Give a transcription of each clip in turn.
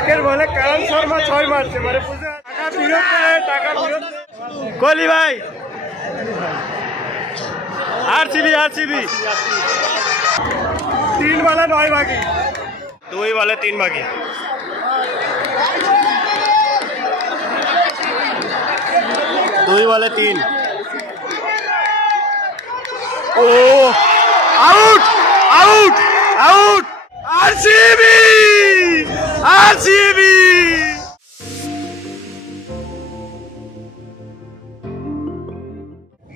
কাকের বলে কারণ শর্মা 6 মারছে মানে টাকা বিরোধ কোহলি ভাই आरसीबी 3 वाला 9 बाकी 2 वाले 3 बाकी दुई वाले 3 oh out out out RCB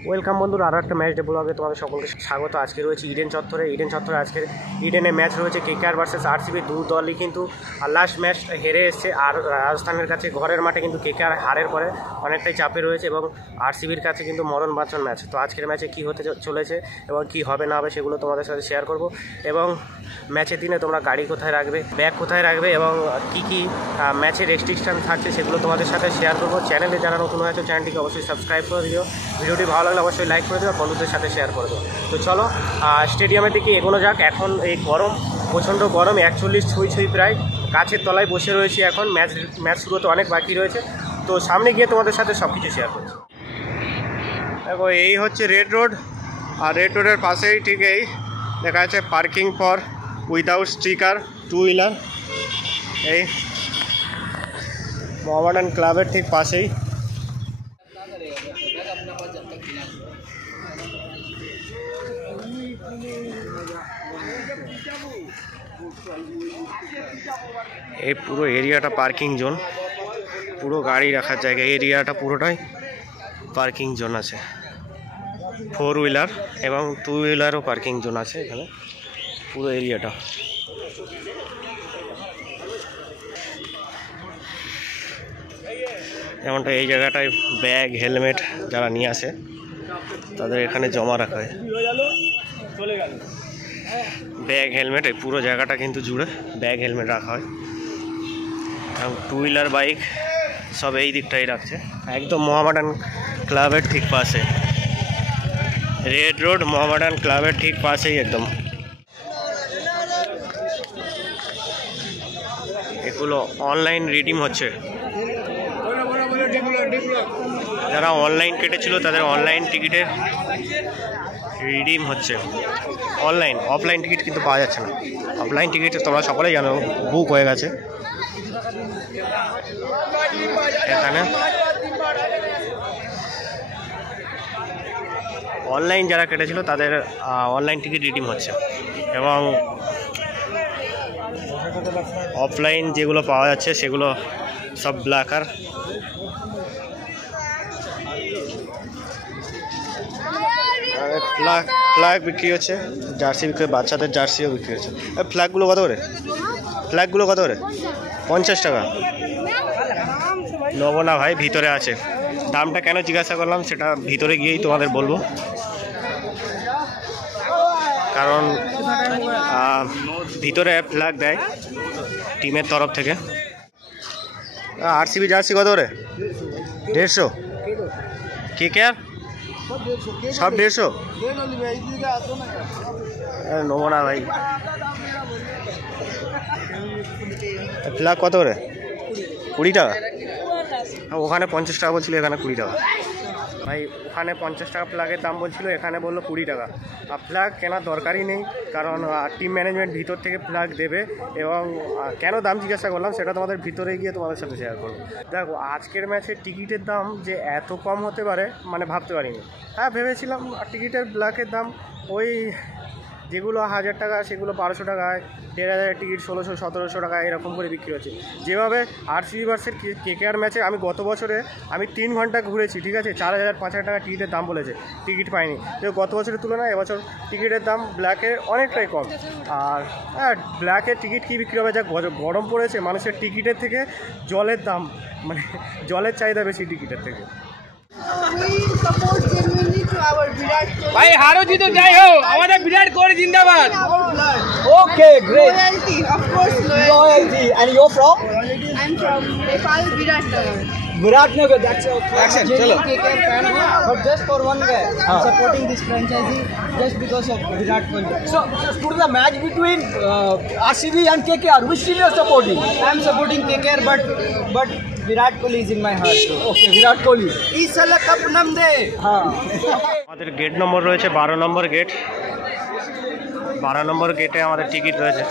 welcome বন্ধুরা আর একটা ম্যাচ ডে ব্লগে তোমাদের সকলকে স্বাগত। আজকে রয়েছে ইডেন চত্বরে আজকে ইডেনে ম্যাচ রয়েছে কেকেআর ভার্সেস আরসিবি। দু দলই কিন্তু লাস্ট ম্যাচ হেরে এসছে আর রাজস্থানের কাছে ঘরের মাঠে কিন্তু কেকেআর হারের পরে অনেকটাই চাপে রয়েছে এবং আরসিবির কাছে কিন্তু মরণ বাঁচন ম্যাচ। তো আজকের ম্যাচে কী হতে চলেছে এবং কী হবে না হবে সেগুলো তোমাদের সাথে শেয়ার করব এবং ম্যাচের দিনে তোমরা গাড়ি কোথায় রাখবে, ব্যাগ কোথায় রাখবে এবং কী ম্যাচের রেস্ট্রিকশান থাকছে সেগুলো তোমাদের সাথে শেয়ার করবো। চ্যানেলে যারা নতুন হয়েছে চ্যানেলটিকে অবশ্যই সাবস্ক্রাইব করে দিও, ভিডিওটি ভালো লাগলে অবশ্যই লাইক করে দেবো, বন্ধুদের সাথে শেয়ার করে দেবো। তো চলো স্টেডিয়ামের দিকে এগোনো যাক। এখন এই গরম, প্রচণ্ড গরম, 41 ছুঁই প্রায়, গাছের তলায় বসে রয়েছি এখন। ম্যাচ শুরু হতে অনেক বাকি রয়েছে, তো সামনে গিয়ে তোমাদের সাথে সব কিছু শেয়ার করছি। দেখো এই হচ্ছে রেড রোড, আর রেড রোডের পাশেই ঠিক এই দেখা যাচ্ছে পার্কিং ফর উইদাউট স্টিকার 2 হুইলার। এই মোহামেডান ক্লাবের ঠিক পাশেই। এই পুরো এরিয়াটা পার্কিং জোন, পুরো গাড়ি রাখার জায়গা। এরিয়াটা পুরোটাই পার্কিং জোন আছে, 4 হুইলার এবং 2 হুইলারও পার্কিং জোন আছে এখানে পুরো এরিয়াটা। যেমনটা এই জায়গাটায় ব্যাগ হেলমেট যারা নিয়ে আসে তাদের এখানে জমা রাখা হয়। ব্যাগ হেলমেট এই পুরো জায়গাটা কিন্তু জুড়ে ব্যাগ হেলমেট রাখা হয় এবং 2 হুইলার বাইক সব এই দিকটাই রাখছে, একদম মোহামেডান ক্লাবের ঠিক পাশে। রেড রোড মোহামেডান ক্লাবের ঠিক পাশেই একদম। এগুলো অনলাইন রিডিম হচ্ছে, যারা অনলাইন কেটেছিল তাদের অনলাইন টিকিটের রিডিম হচ্ছে। অনলাইন, অফলাইন টিকিট কিন্তু পাওয়া যাচ্ছে না। অফলাইন টিকিট তোমরা সকলেই জানো বুক হয়ে গেছে। এখানে অনলাইন যারা কেটেছিল তাদের অনলাইন টিকিট রিডিম হচ্ছে এবং অফলাইন যেগুলো পাওয়া যাচ্ছে সেগুলো সব ব্ল্যাকার। ফ্ল্যাগ বিক্রি হচ্ছে, জার্সি বিক্রি, বাচ্চাদের জার্সিও বিক্রি হচ্ছে। ফ্ল্যাগগুলো কত করে? 50 টাকা। নেবো না ভাই, ভিতরে আছে। দামটা কেন জিজ্ঞাসা করলাম সেটা ভিতরে গিয়েই তোমাদের বলবো, কারণ ভিতরে ফ্ল্যাগ দেয় টিমের তরফ থেকে। আরসিবি জার্সি কত করে? 150। কেকেআর সব 150। নেবো না ভাই। ফ্ল্যাগ কত করে? 20 টাকা। ওখানে 50 টাকা বলছিল, এখানে 20 টাকা। ভাই ওখানে 50 টাকা ফ্ল্যাগের দাম বলছিল, এখানে বললো 20 টাকা। আর ফ্ল্যাগ কেনার দরকারই নেই, কারণ টিম ম্যানেজমেন্ট ভিতর থেকে ফ্ল্যাগ দেবে। এবং কেন দাম জিজ্ঞাসা করলাম সেটা তোমাদের ভিতরে গিয়ে তোমাদের সাথে শেয়ার করবো। দেখো আজকের ম্যাচের টিকিটের দাম যে এত কম হতে পারে মানে ভাবতে পারিনি। হ্যাঁ ভেবেছিলাম টিকিটের ব্ল্যাকের দাম ওই যেগুলো 1000 টাকা সেগুলো 1200 টাকায়, 1500 টিকিট 1600-1700 টাকা এরকম করে বিক্রি হচ্ছে। যেভাবে আরসিবি ভার্সেস কেকেআর ম্যাচে আমি গত বছরে 3 ঘন্টা ঘুরেছি, ঠিক আছে, 4000-5000 টাকা টিকিটের দাম বলেছে, টিকিট পাইনি। তো গত বছরের তুলনায় এবছর টিকিটের দাম ব্ল্যাকের অনেকটাই কম। আর ব্ল্যাকের টিকিট কী বিক্রি হবে, যা গরম পড়েছে, মানুষের টিকিটের থেকে জলের দাম, মানে জলের চাহিদা বেশি টিকিটের থেকে। ভাই হারো জিতো যাই হোক, আমাদের বিরাট কোহলি জিন্দাবাদ। Okay, great. Loyalty, of course, loyalty. Loyalty. And you're from? I'm from Nepal, Viratnagar. Virat Nagar, that's Action, a chalo. KKR fan, but just for one guy, I'm supporting this franchisee just because of Virat Kohli. So to the match between RCB and KKR, which team you are supporting? I'm supporting KKR, but Virat Kohli is in my heart. So. Okay, Virat Kohli. Is a cup namde. আমাদের gate number রয়েছে 12 নম্বর গেট। 12 নম্বর গেটে আমাদের টিকিট রয়েছে।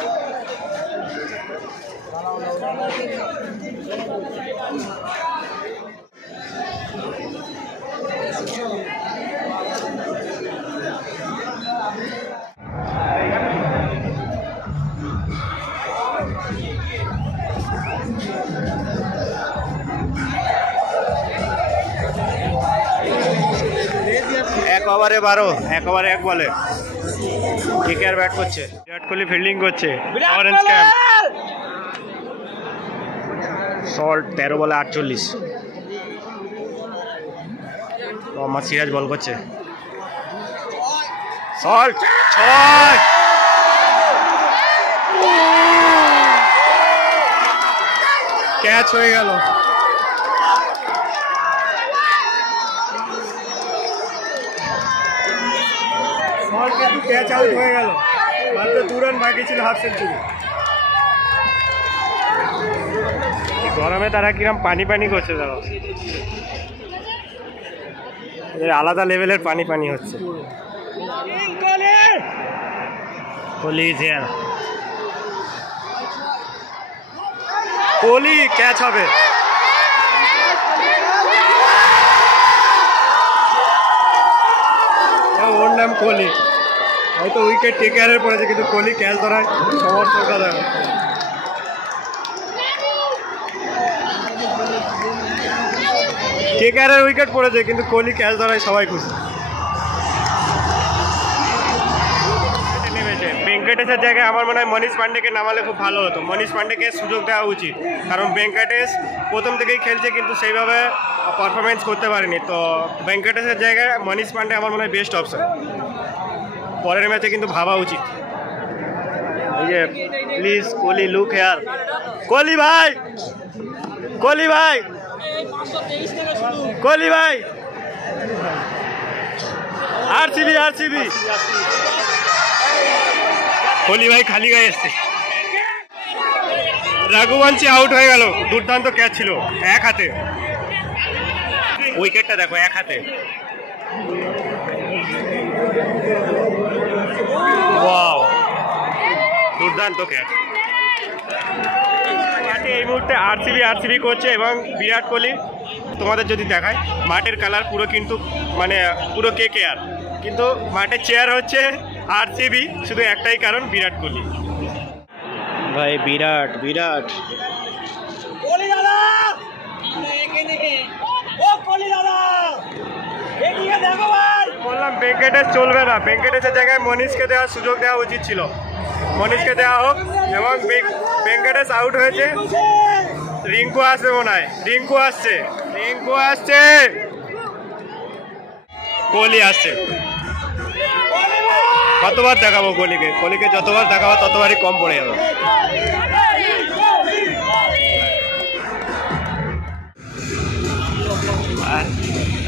এক ওভারে 12, এক ওভারে 1 বলে কেকেআর ব্যাট করছে, বিরাট কোহলি ফিল্ডিং করছে, অরেঞ্জ ক্যাম্প সল্ট 13 বলে 48। মোহাম্মদ সিরাজ বল করছে, সল্ট 6 ক্যাচ হয়ে গেল। কিন্তু ক্যাচ আউট হয়ে গেল, মাত্র 2 রান বাকি ছিল হাফ সেঞ্চুরি। গরমে তারা কিরম পানি পানি করছে, তারা এদের আলাদা লেভেলের পানি পানি হচ্ছে। কোহলি ইজ হিয়ার, কোহলি ক্যাচ হবে। ওর নাম কোহলি, হয়তো উইকেট কেকেআরের পড়েছে কিন্তু কোহলি ক্যাচ ধরায় সমর্থকরা দেয়। কেকেআরের উইকেট পড়েছে কিন্তু কোহলি ক্যাচ ধরায় সবাই খুশি। নেমেছে ভেঙ্কটেশের জায়গায় আমার মনে হয় মনীষ পান্ডেকে নামালে খুব ভালো হতো। মনীষ পান্ডেকে সুযোগ দেওয়া উচিত, কারণ ভেঙ্কটেশ প্রথম থেকেই খেলছে কিন্তু সেইভাবে পারফরমেন্স করতে পারেনি। তো ভেঙ্কটেশের জায়গায় মনীষ পান্ডে আমার মনে হয় বেস্ট অপশন। পরের ম্যাচে কিন্তু ভাবা উচিত। এই যে please Kohli look here, Kohli ভাই, কোহলি ভাই, কোহলি ভাই, আরসিবি, আরসিবি, কোহলি ভাই খালি গায়ে এসছে। রঘুবংশী আউট হয়ে গেল, দুর্দান্ত ক্যাচ ছিল, এক হাতে উইকেটটা দেখো, এক হাতে। ওয়াও, দুর্দান্ত ক্যাচ। মাঠে এই মুহূর্তে আরসিবি করছে এবং বিরাট কোহলি, তোমাদের যদি দেখায় মাঠের কালার পুরো কিন্তু মানে পুরো কেকেআর, কিন্তু মাঠের চেয়ার হচ্ছে আরসিবি, শুধু একটাই কারণ বিরাট কোহলি। ভাই বিরাট, বিরাট কোহলি দাদা, ও কোহলি দাদা এদিকে দেখো ভাই। বললাম ভেঙ্কটেশ চলবে না, ভেঙ্কটেশের জায়গায় মনীষকে দেওয়ার সুযোগ দেওয়া উচিত ছিল, মনীষকে দেওয়া হোক। এবং ভেঙ্কটেশ আউট হয়েছে, রিঙ্কু আসবে মনে হয়, রিঙ্কু আসছে, রিঙ্কু আসছে, কোহলি আসছে। কতবার দেখাবো কোহলিকে, কোহলিকে যতবার দেখাবো ততবারই কম পড়ে যাবে।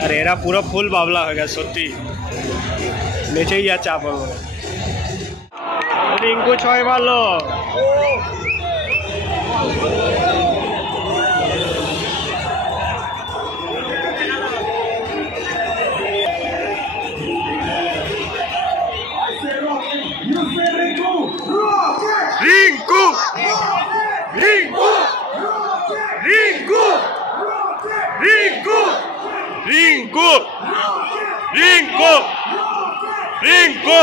আর এরা পুরো ফুল বাবলা হয়ে গেছে, সত্যি নেচেই যাচ্ছে আপন। রিঙ্কু 6 মারলো, রিঙ্কু, রিঙ্কু, রিঙ্কু, রিঙ্কু, রিঙ্কু, রিঙ্কু, রিঙ্কু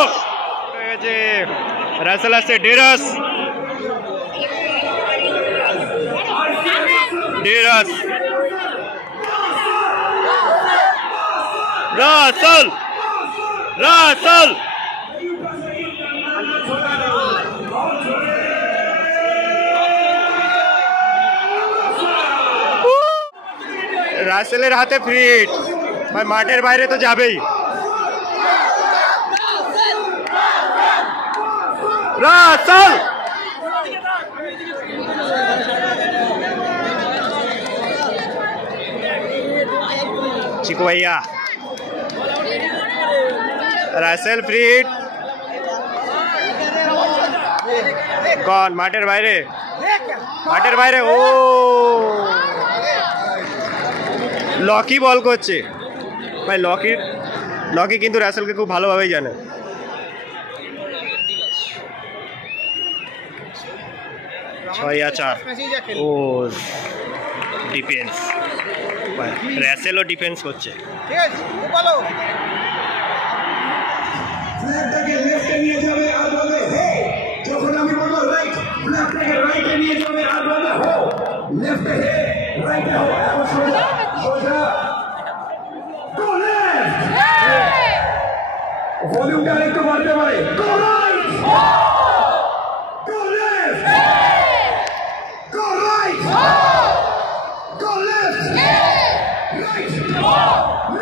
হয়ে গেছে। রাসেল আসছে, ডেরাস, ডেরাস, রাসেল, রাসেল, রাসেলের হাতে ফ্রিট, ভাই মাঠের বাইরে তো যাবেই। রাসেল, চিকু ভাইয়া, রাসেল ফ্রিড গন মাঠের বাইরে, মাঠের বাইরে। ও লকি বল করছে ভাই, লকি কিন্তু রাসেলকে খুব ভালোভাবেই জানে। ছয় আর চার। ও ডিফেন্স, রাসেলও ডিফেন্স করছে। যখন আমি বলবো রাইট, ব্ল্যাকটাকে রাইটে নিয়ে যাবে আর বলবে হো, লেফটে হে, রাইটে হো, এখন সোজা সোজা গো লেফট। ভলিউমটা একটু বাড়তে পারে। Go right, go left, go right, go left, right, left, right,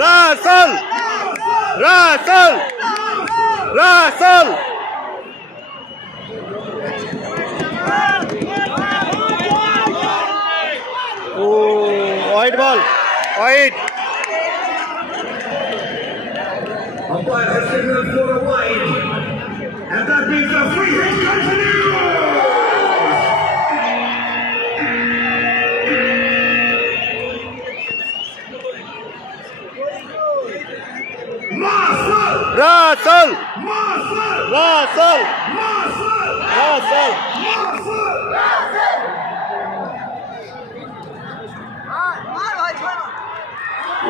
Russell, Russell, Russell. ও white ball, white. Umpire has signaled for a wide, and that means a free hit continues. Russell, Marcel, Russell, Marcel, Russell.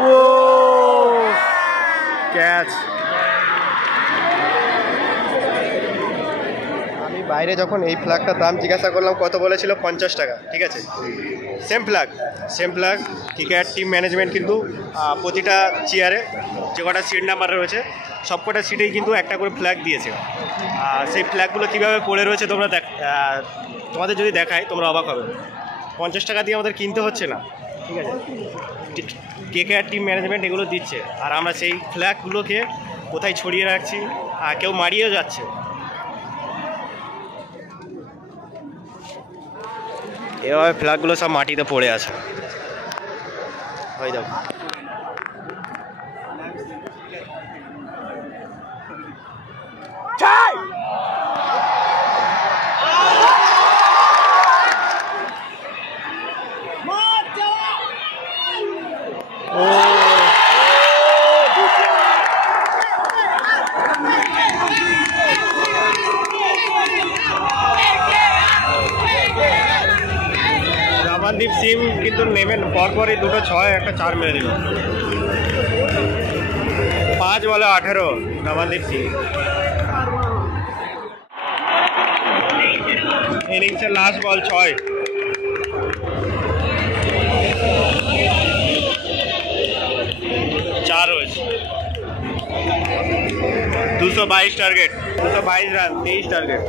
ও catch. আমি বাইরে যখন এই ফ্ল্যাগটার দাম জিজ্ঞাসা করলাম কত বলেছিল, 50 টাকা। ঠিক আছে, same flag. Cricket team management কিন্তু প্রতিটা চেয়ারে যে কটা সিট নাম্বার রয়েছে সব কটা সিটেই কিন্তু একটা করে ফ্ল্যাগ দিয়েছে। সেই ফ্ল্যাগগুলো কীভাবে পড়ে রয়েছে তোমরা তোমাদের যদি দেখায় তোমরা অবাক হবে। 50 টাকা দিয়ে আমাদের কিনতে হচ্ছে না, ঠিক আছে, কেকেআর টিম ম্যানেজমেন্ট এগুলো দিচ্ছে, আর আমরা সেই ফ্ল্যাগগুলোকে কোথায় ছড়িয়ে রাখছি, কেউ মারিয়েও যাচ্ছে। এভাবে ফ্ল্যাগগুলো সব মাটিতে পড়ে আছে। ওই দেখো, রমানদীপ সিং কিন্তু নেমে পরপরই দুটো 6 একটা 4 মেরে দিল। 5 বলে 18 রমানদীপ সিং। ইনিংসের লাস্ট বল 6। 4 হয়েছে। 222 টার্গেট, 222 রান, 23 টার্গেট।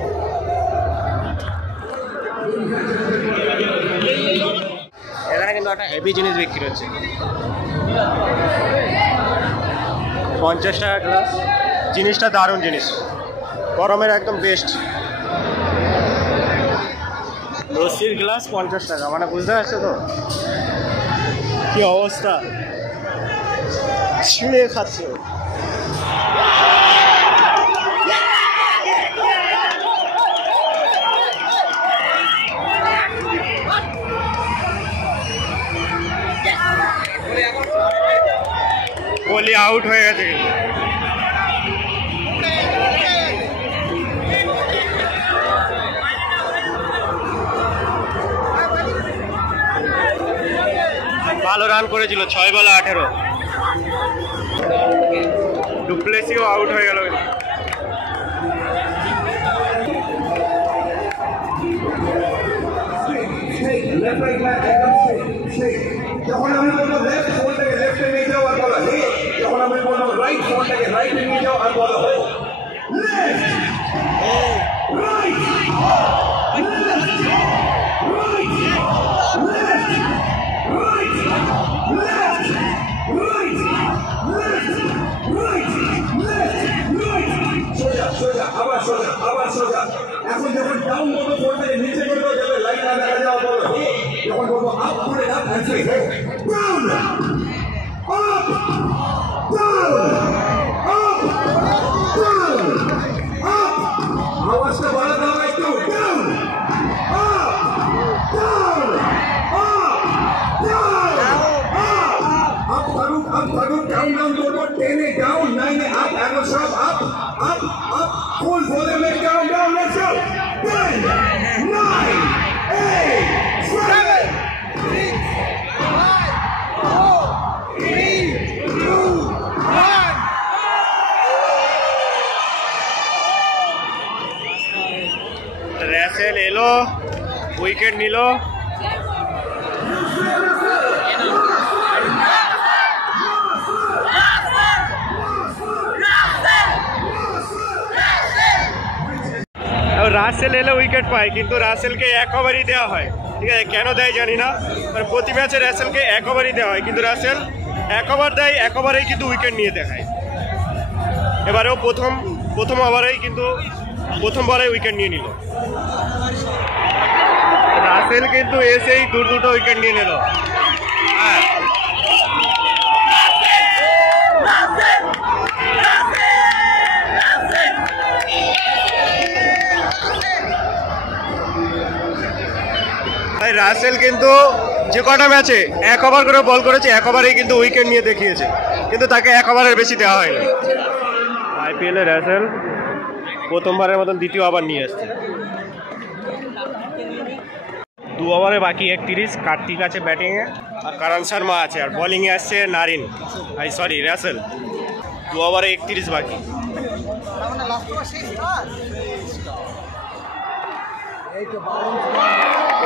এখানে কিন্তু একটা হেভি জিনিস বিক্রি হচ্ছে, 50 টাকা গ্লাস। জিনিসটা দারুণ জিনিস, গরমের একদম বেস্ট। লস্যির গ্লাস 50 টাকা, মানে বুঝতে পারছো তো কি অবস্থা, ছিঁড়ে খাচ্ছে। কোহলি আউট হয়ে গেছে কিন্তু। ভালো রান করেছিল, 6 বলে 18। ডুপ্লেসিও আউট হয়ে গেল। যখন আমি বলবো লেফট ফোনটাকে লেফটে নিয়ে যাও আর বলো হে, যখন আমি বলবো রাইট ফোনটাকে রাইটে নিয়ে যাও আর বলো হো। লেফট রাইট আবার সোজা। এখন যখন ডাউন করবো ফোনটাকে নিচে করবো যাতে লাইন না দেখা যাওয়া বলো হে, যখন বলবো আপ করে আপ হ্যান্ডসে হে, down up down up down up, আওয়াজটা বাড়াতে হবে একটু, down up down up down up থাকুক ডাউন করবো, 10 এ ডাউন, 9 এ আপ, এখন সব আপ আপ আপ, ফুল ভলিউমে ডাউন, লেটস গো, 10 9 8 7 6 5 4 3 2 1। রেসেল এলো, উইকেট নিল। রাসেল এলে উইকেট পায়, কিন্তু রাসেলকে 1 ওভারই দেওয়া হয়। ঠিক আছে, কেন দেয় জানি না, মানে প্রতি ম্যাচে রাসেলকে 1 ওভারই দেওয়া হয়, কিন্তু রাসেল 1 ওভার দেয়, 1 ওভারেই কিন্তু উইকেট নিয়ে দেখায়। এবারেও প্রথম ওভারেই কিন্তু প্রথম বলে উইকেট নিয়ে নিল রাসেল, কিন্তু এসেই দুটো উইকেট নিয়ে নিল। হ্যাঁ, রাসেল কিন্তু যে কটা ম্যাচে 1 ওভার করে বল করেছে, 1 ওভারেই কিন্তু উইকেট নিয়ে দেখিয়েছে, কিন্তু তাকে 1 ওভারের বেশি দেওয়া হয়নি। আইপিএলে রাসেল প্রথমবারের মতন দ্বিতীয় ওভার নিয়ে আসছে। 2 ওভারে বাকি 31। কার্তিক আছে ব্যাটিংয়ে আর করণ শর্মা আছে, আর বোলিংয়ে আসছে রাসেল। 2 ওভারে 31 বাকি।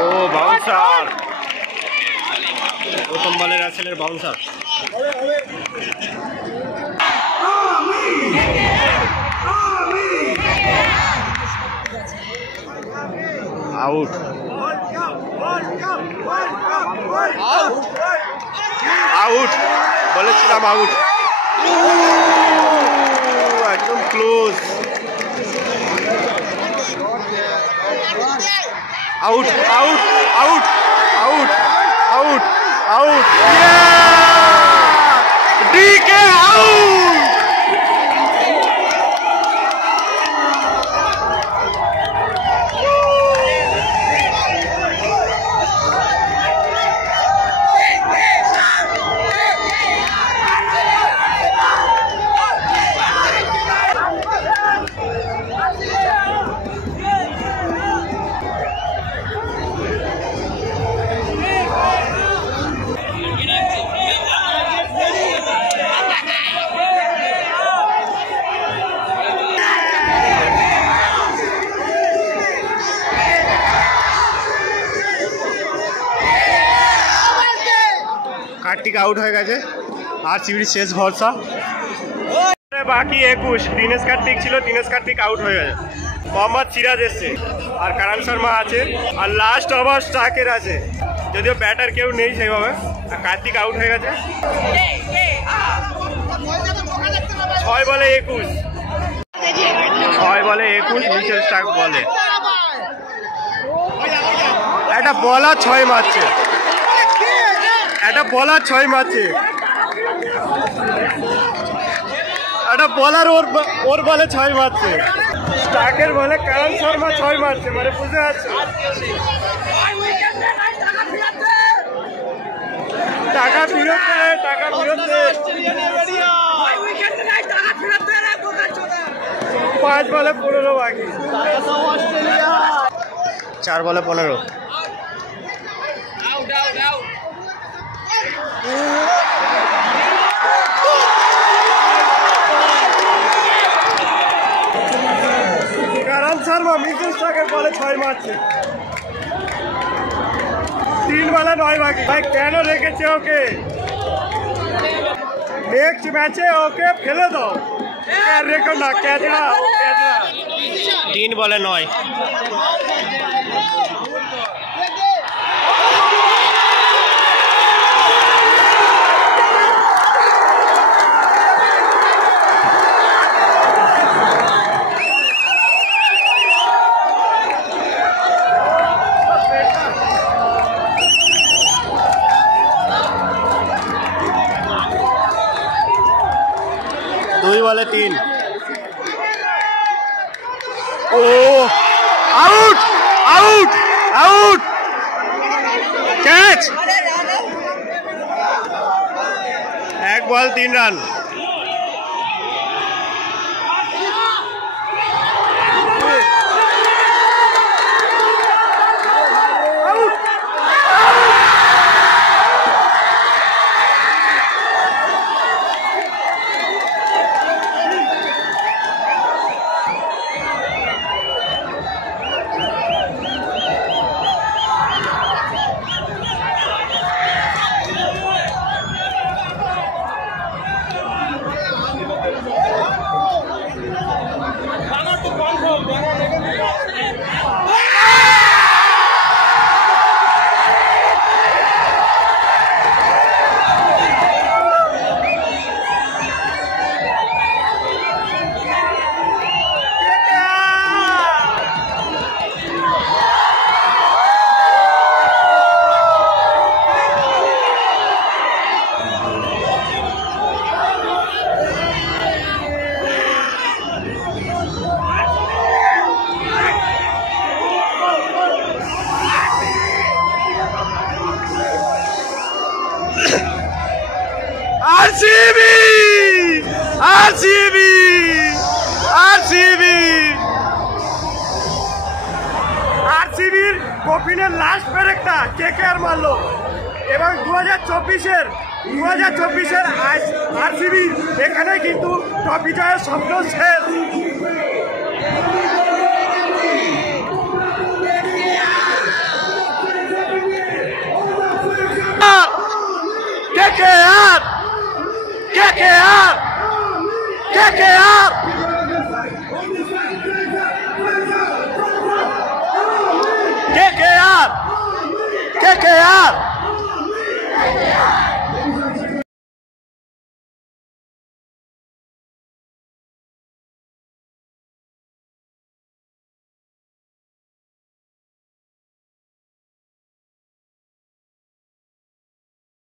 ও বাউন্সার, প্রথম বলে রাসেলের বাউন্সার। আউট, আউট বলেছিলাম, আউট, একদম close. Out out out out out out, DK out. Karthik out হয়ে গেছে, আর সিবির শেষ ভরসা। বাকি 21। দীনেশ কার্তিক ছিল, দীনেশ কার্তিক আউট হয়ে গেছে। মোহাম্মদ সিরাজ এসছে, আর করণ শর্মা আছে, আর লাস্ট ওভার স্টাকের আছে, যদিও ব্যাটার কেউ নেই সেইভাবে। আর কার্তিক আউট হয়ে গেছে। 6 বলে 21, 6 বলে 21 মিচেল স্টার্ক বলে। একটা বলার 6 মারছে, একটা বলার 6 মারছে, একটা বলার ওর বলে 6 মারছে, স্টার্কের বলে কারণ শর্মা 6 মারছে, মানে বুঝতে পারছো? টাকা ফেরত দে, টাকা ফেরত দে। 5 বলে 15 বাকি, 4 বলে 15। কারণ শর্মা মিসেস স্টার্কের বলে 6 মারছে, 3 বলে 9 বাকি। ভাই কেন রেখেছে ওকে? নেক্সট ম্যাচে ওকে ফেলে দাও, রেখো না, ক্যাচ না। 3 বলে 9। দুই বলে 3। Oh out, out, out, catch. 1 ball 3 run. RCB! RCB! RCB! RCB'র কপিনের লাস্ট ব্রেকটা কেকেআর মারলো এবং 2024-এর RCB এখানে কিন্তু ট্রফি জয়ের স্বপ্ন শেষ। KKR! KKR! KKR! KKR! KKR!